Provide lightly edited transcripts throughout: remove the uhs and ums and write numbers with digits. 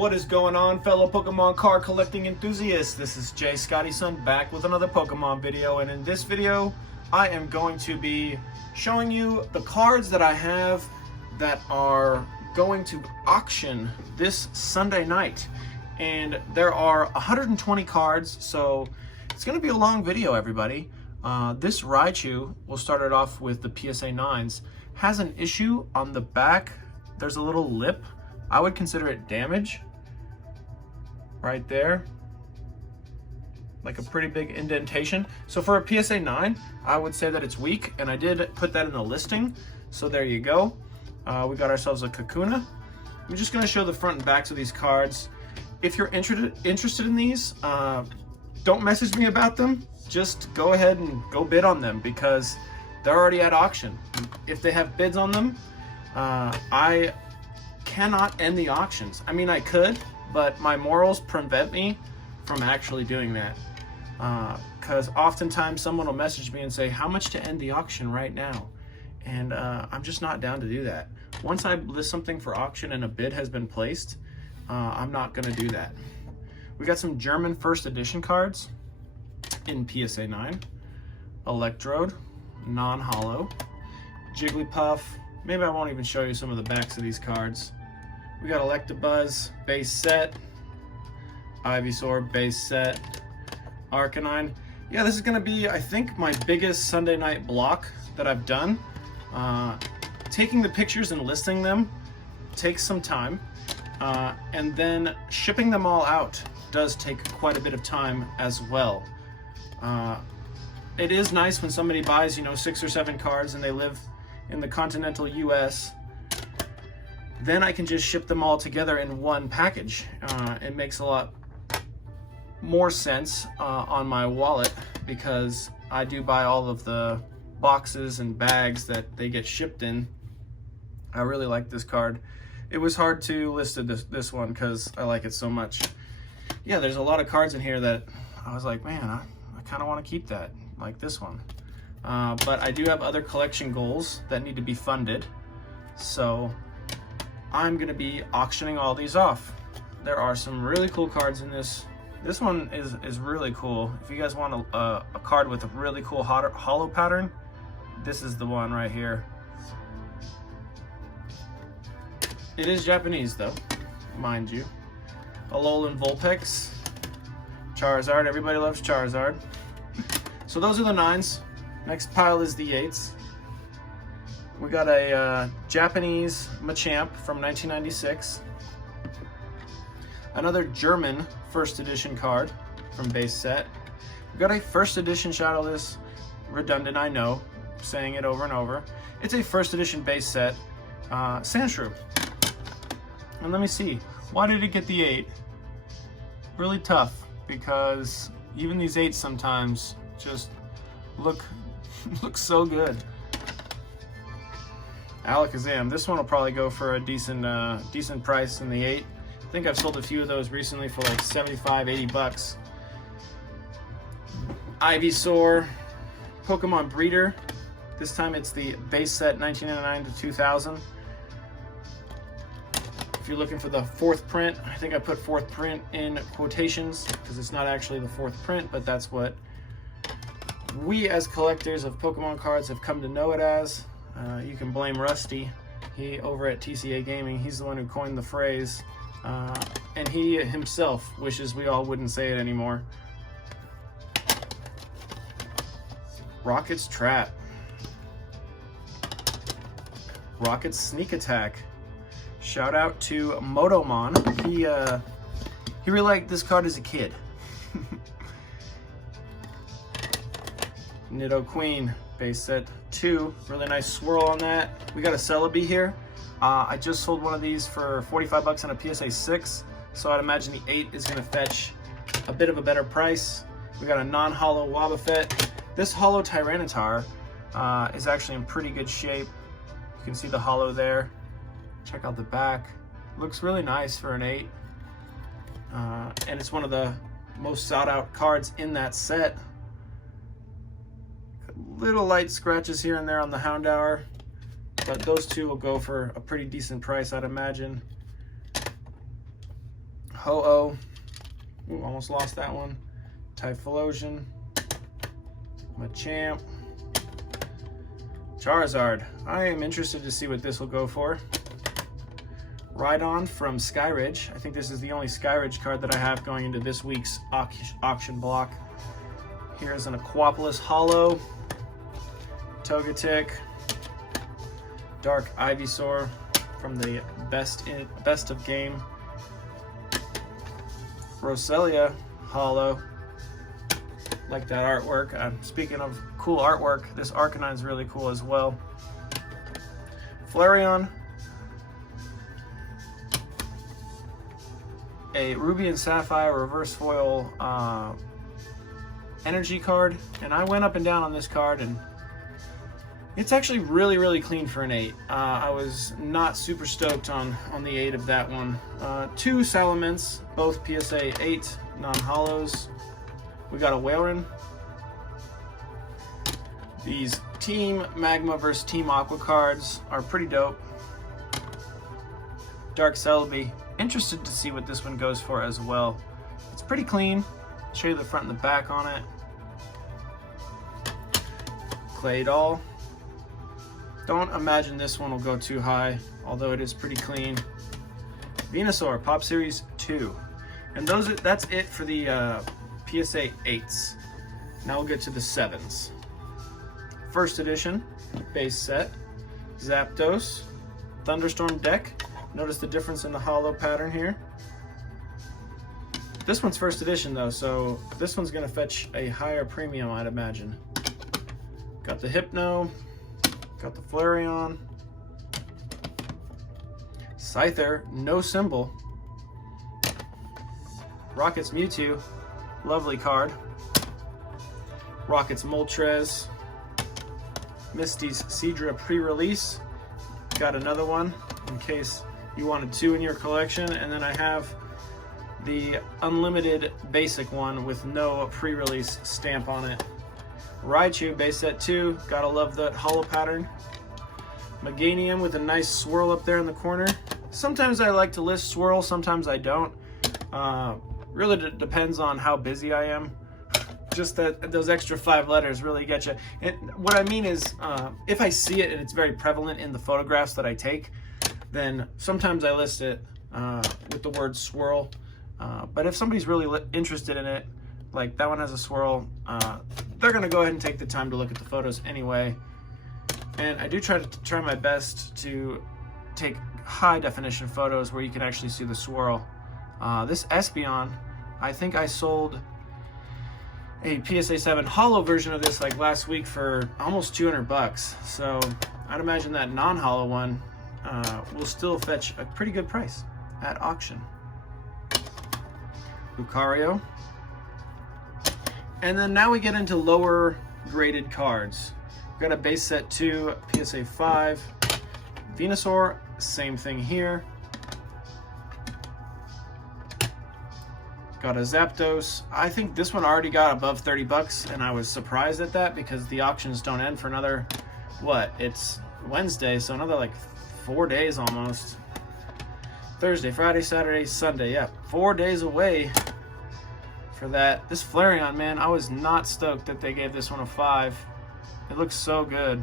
What is going on, fellow Pokemon card collecting enthusiasts? This is Jay Scotty Sun back with another Pokemon video, and in this video I am going to be showing you the cards that I have that are going to auction this Sunday night. And there are 120 cards, so it's going to be a long video, everybody. This Raichu, we'll start it off with the PSA 9s, has an issue on the back. There's a little lip. I would consider it damage right there, like a pretty big indentation. So for a PSA 9, I would say that it's weak, and I did put that in the listing, so there you go. We got ourselves a Kakuna. I'm just going to show the front and backs of these cards. If you're interested in these, don't message me about them. Just go ahead and go bid on them because they're already at auction. If they have bids on them, I cannot end the auctions. I mean, I could, but my morals prevent me from actually doing that. Because oftentimes someone will message me and say, how much to end the auction right now? And I'm just not down to do that. Once I list something for auction and a bid has been placed, I'm not going to do that. We got some German first edition cards in PSA 9. Electrode, non-hollow. Jigglypuff. Maybe I won't even show you some of the backs of these cards. We got Electabuzz, base set. Ivysaur, base set. Arcanine. Yeah, this is going to be, I think, my biggest Sunday night block that I've done. Taking the pictures and listing them takes some time. And then shipping them all out does take quite a bit of time as well. It is nice when somebody buys, 6 or 7 cards and they live in the continental US. Then I can just ship them all together in one package. It makes a lot more sense on my wallet because I do buy all of the boxes and bags that they get shipped in. I really like this card. It was hard to list this one because I like it so much. Yeah, there's a lot of cards in here that I was like, man, I kind of want to keep that, like this one. But I do have other collection goals that need to be funded. So I'm going to be auctioning all these off. There are some really cool cards in this. This one is really cool. If you guys want a card with a really cool hollow pattern, this is the one right here. It is Japanese though, mind you. Alolan Vulpix, Charizard, everybody loves Charizard. So those are the 9s. Next pile is the 8s. We got a Japanese Machamp from 1996. Another German first edition card from base set. We got a first edition Shadowless, redundant I know, saying it over and over. It's a first edition base set Sandshrew. And let me see, why did it get the 8? Really tough, because even these 8s sometimes just look so good. Alakazam, this one will probably go for a decent price in the 8. I think I've sold a few of those recently for like 75, 80 bucks. Ivysaur, Pokemon Breeder. This time it's the base set 1999 to 2000. If you're looking for the 4th print, I think I put 4th print in quotations because it's not actually the 4th print, but that's what we as collectors of Pokemon cards have come to know it as. You can blame Rusty. He over at TCA Gaming, he's the one who coined the phrase. And he himself wishes we all wouldn't say it anymore. Rocket's Trap. Rocket's Sneak Attack. Shout out to Motomon. He really liked this card as a kid. Nidoqueen, base set 2. Really nice swirl on that. We got a Celebi here. I just sold one of these for 45 bucks on a PSA 6, so I'd imagine the 8 is going to fetch a bit of a better price. We got a non-hollow Wobbuffet. This hollow Tyranitar is actually in pretty good shape. You can see the hollow there. Check out the back. Looks really nice for an 8. And it's one of the most sought out cards in that set. Little light scratches here and there on the Houndour, but those two will go for a pretty decent price, I'd imagine. Ho-Oh. Ooh, almost lost that one. Typhlosion. Machamp. Charizard. I am interested to see what this will go for. Rhydon from Skyridge. I think this is the only Skyridge card that I have going into this week's auction block. Here's an Aquapolis Holo. Togetic. Dark Ivysaur from the best of game. Roselia Holo. Like that artwork. Speaking of cool artwork, this Arcanine is really cool as well. Flareon. A Ruby and Sapphire reverse foil energy card, and I went up and down on this card, and it's actually really clean for an 8. I was not super stoked on the 8 of that one. 2 Salamence, both PSA 8 non-holos. We got a Whaleren. These Team Magma versus Team Aqua cards are pretty dope. Dark Celebi. Interested to see what this one goes for as well. It's pretty clean. I'll show you the front and the back on it. Claydol. Don't imagine this one will go too high, although it is pretty clean. Venusaur, Pop Series 2. And that's it for the PSA 8s. Now we'll get to the 7s. First edition, base set. Zapdos, Thunderstorm deck. Notice the difference in the holo pattern here. This one's first edition though, so this one's gonna fetch a higher premium, I'd imagine. Got the Hypno, got the Flareon. Scyther, no symbol. Rocket's Mewtwo, lovely card. Rocket's Moltres. Misty's Seadra pre-release. Got another one in case you wanted 2 in your collection, and then I have the unlimited basic one with no pre-release stamp on it. Raichu base set 2, gotta love that holo pattern. Meganium with a nice swirl up there in the corner. Sometimes I like to list swirl, sometimes I don't. Really depends on how busy I am. Just that those extra 5 letters really get you. And what I mean is, if I see it and it's very prevalent in the photographs that I take, then sometimes I list it with the word swirl. But if somebody's really interested in it, like that one has a swirl, they're gonna go ahead and take the time to look at the photos anyway. And I do try my best to take high definition photos where you can actually see the swirl. This Espeon, I think I sold a PSA 7 holo version of this like last week for almost 200 bucks. So I'd imagine that non-holo one will still fetch a pretty good price at auction. Lucario. And then now we get into lower graded cards. We've got a base set 2, PSA 5. Venusaur, same thing here. Got a Zapdos. I think this one already got above 30 bucks, and I was surprised at that because the auctions don't end for another, what? It's Wednesday, so another like 4 days almost. Thursday, Friday, Saturday, Sunday. Yeah, 4 days away for that. This Flareon, man, I was not stoked that they gave this one a 5. It looks so good.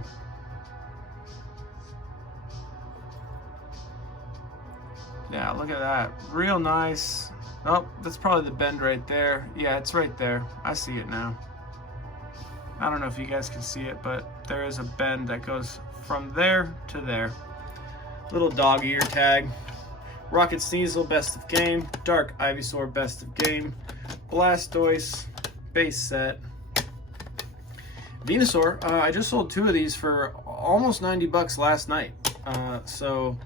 Yeah, look at that. Real nice. Oh, that's probably the bend right there. Yeah, it's right there. I see it now. I don't know if you guys can see it, but there is a bend that goes from there to there. Little dog ear tag. Rocket Sneasel, best of game. Dark Ivysaur, best of game. Blastoise, base set. Venusaur, I just sold 2 of these for almost 90 bucks last night. So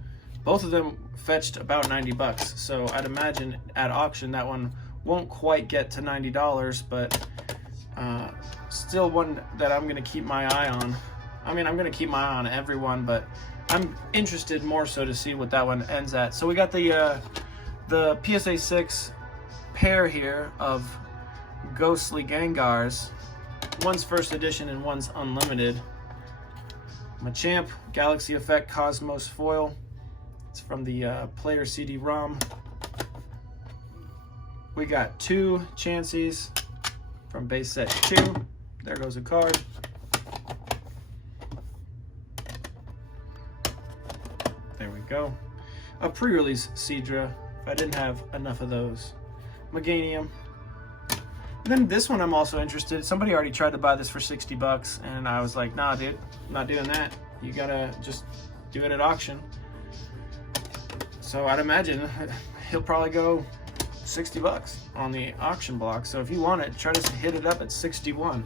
both of them fetched about 90 bucks. So I'd imagine at auction that one won't quite get to $90, but still one that I'm gonna keep my eye on. I mean, I'm gonna keep my eye on everyone, but I'm interested more so to see what that one ends at. So we got the PSA 6 pair here of Ghostly Gengars. One's first edition and one's unlimited. Machamp, Galaxy Effect Cosmos foil. It's from the player CD-ROM. We got 2 chances from base set 2. There goes a card. There we go. A pre-release Cedra, if I didn't have enough of those. Meganium. And then this one I'm also interested. Somebody already tried to buy this for 60 bucks, and I was like, nah, dude, I'm not doing that. You gotta just do it at auction. So I'd imagine he'll probably go 60 bucks on the auction block. So if you want it, try to hit it up at 61,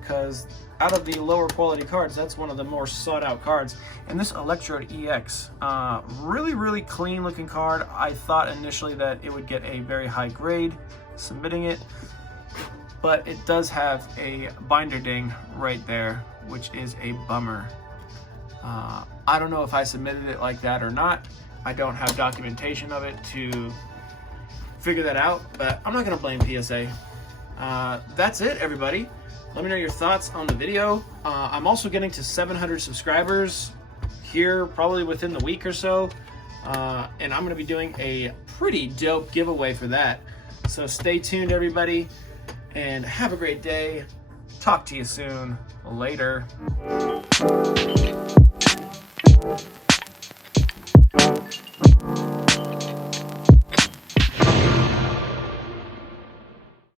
because out of the lower quality cards, that's one of the more sought out cards. And this Electrode EX, really clean looking card. I thought initially that it would get a very high grade submitting it, but it does have a binder ding right there, which is a bummer. I don't know if I submitted it like that or not. I don't have documentation of it to figure that out, but I'm not gonna blame PSA. That's it, everybody. Let me know your thoughts on the video. I'm also getting to 700 subscribers here probably within the week or so, and I'm gonna be doing a pretty dope giveaway for that. So stay tuned, everybody, and have a great day. Talk to you soon. Later.